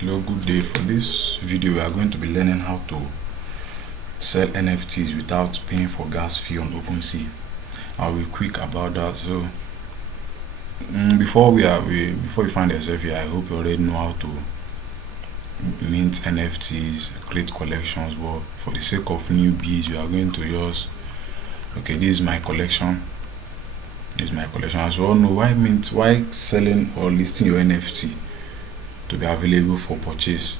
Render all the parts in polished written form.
Hello, good day. For this video we are going to be learning how to sell NFTs without paying for gas fee on OpenSea. I'll be quick about that. So before you find yourself here, I hope you already know how to mint NFTs, create collections. But for the sake of newbies, we are going to use this is my collection. As you all know, why selling or listing your NFT to be available for purchase.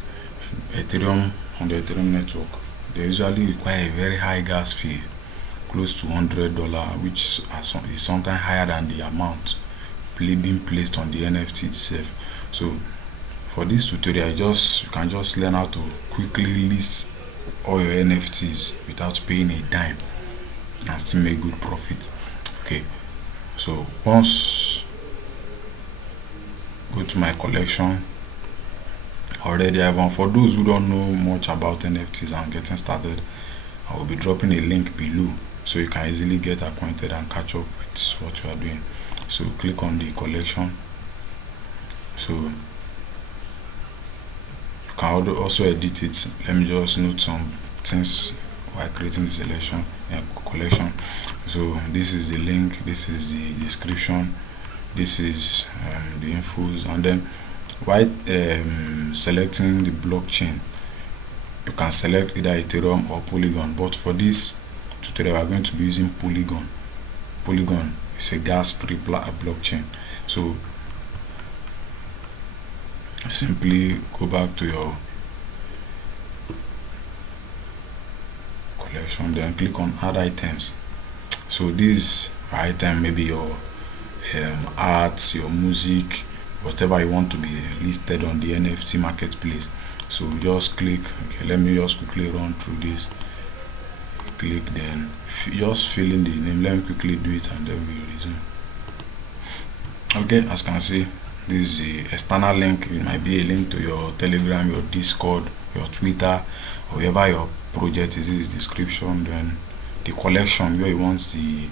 Ethereum, on the Ethereum network, they usually require a very high gas fee, close to $100, which is sometimes higher than the amount being placed on the NFT itself. So for this tutorial, you can just learn how to quickly list all your NFTs without paying a dime and still make good profit. Okay, so once go to my collection. Already I have one. For those who don't know much about NFTs and getting started, I will be dropping a link below so you can easily get acquainted and catch up with what you are doing. So click on the collection. So you can also edit it. Let me just note some things while creating the selection collection. So this is the link, this is the description, this is the infos, and then while selecting the blockchain, you can select either Ethereum or Polygon, but for this tutorial we are going to be using Polygon. Polygon is a gas-free blockchain. So simply go back to your collection, then click on add items. So these items, maybe your art, your music, whatever you want to be listed on the NFT marketplace. So just click. Okay, let me just quickly run through this. Click, then just fill in the name. Let me quickly do it and then we'll resume. Okay, as you can see, this is the external link. It might be a link to your Telegram, your Discord, your Twitter, or wherever your project is. This is description. Then the collection where you want the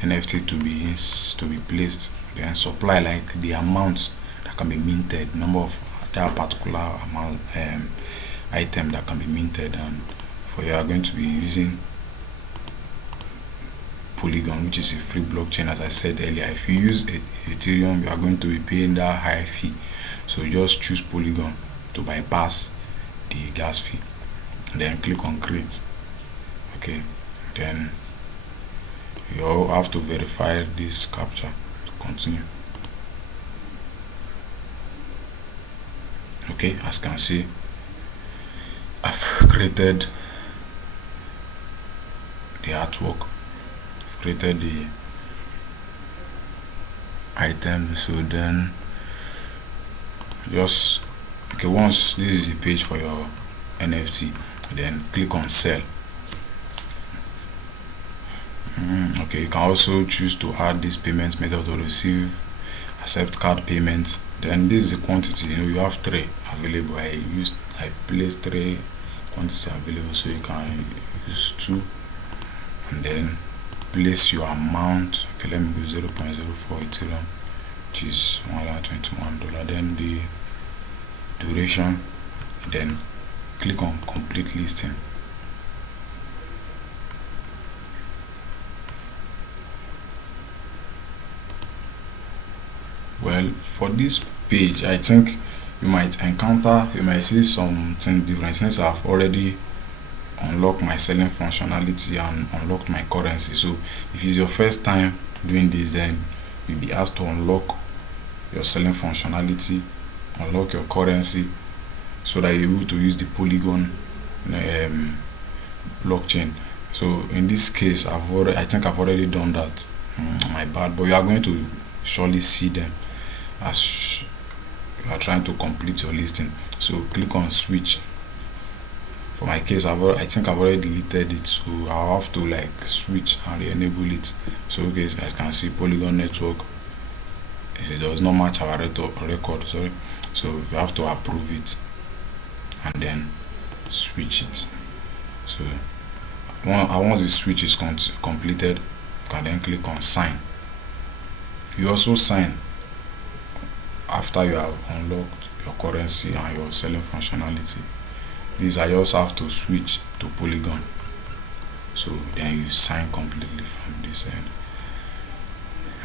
NFT to be placed. Then supply, like the amounts that can be minted, number of that particular amount item that can be minted. And for you are going to be using Polygon, which is a free blockchain. As I said earlier, if you use Ethereum, you are going to be paying that high fee. So just choose Polygon to bypass the gas fee, then click on create. Okay, then you all have to verify this captcha to continue. Okay, as you can see, I've created the artwork, I've created the item. So then once this is the page for your NFT, then click on sell. Okay, you can also choose to add this payment method or receive, accept card payments. Then this is the quantity. You have 3 available. I placed 3 quantities available, so you can use 2 and then place your amount. Okay, let me go 0.04 Ethereum, which is $121. Then the duration, then click on complete listing. Well, for this page, I think you might see something different since I've already unlocked my selling functionality and unlocked my currency. So if it's your first time doing this, then you'll be asked to unlock your selling functionality, unlock your currency, so that you're able to use the Polygon blockchain. So in this case, I think I've already done that. My bad, but you are going to surely see them as you are trying to complete your listing. So click on switch. For my case, I think I've already deleted it, so I'll have to switch and re-enable it. So okay, as you can see, Polygon network, it does not match our record, sorry. So you have to approve it and then switch it. So once the switch is completed, you can then click on sign. You also sign after you have unlocked your currency and your selling functionality. This I just have to switch to Polygon, so then you sign completely from this end.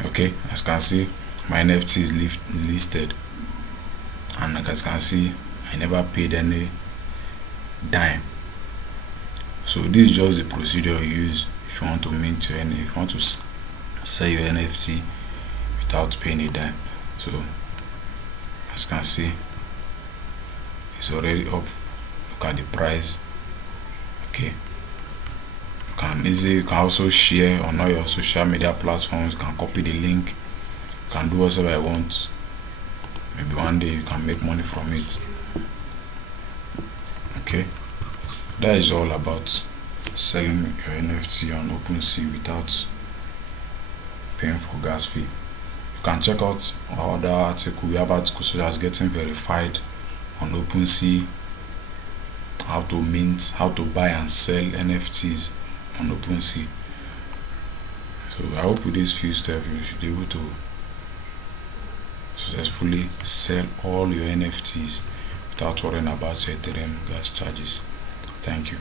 Okay, as you can see, my NFT is listed, and as you can see, I never paid any dime. So this is just the procedure you use if you want to mint your NFT, if you want to sell your NFT without paying a dime. So as you can see, it's already up. Look at the price. Okay, you can also share on all your social media platforms. You can copy the link, you can do whatever I want. Maybe one day you can make money from it. Okay, that is all about selling your NFT on OpenSea without paying for gas fee. You can check out our other article. We have articles such as getting verified on OpenSea, how to mint, how to buy and sell NFTs on OpenSea. So I hope with these few steps you should be able to successfully sell all your NFTs without worrying about your Ethereum gas charges. Thank you.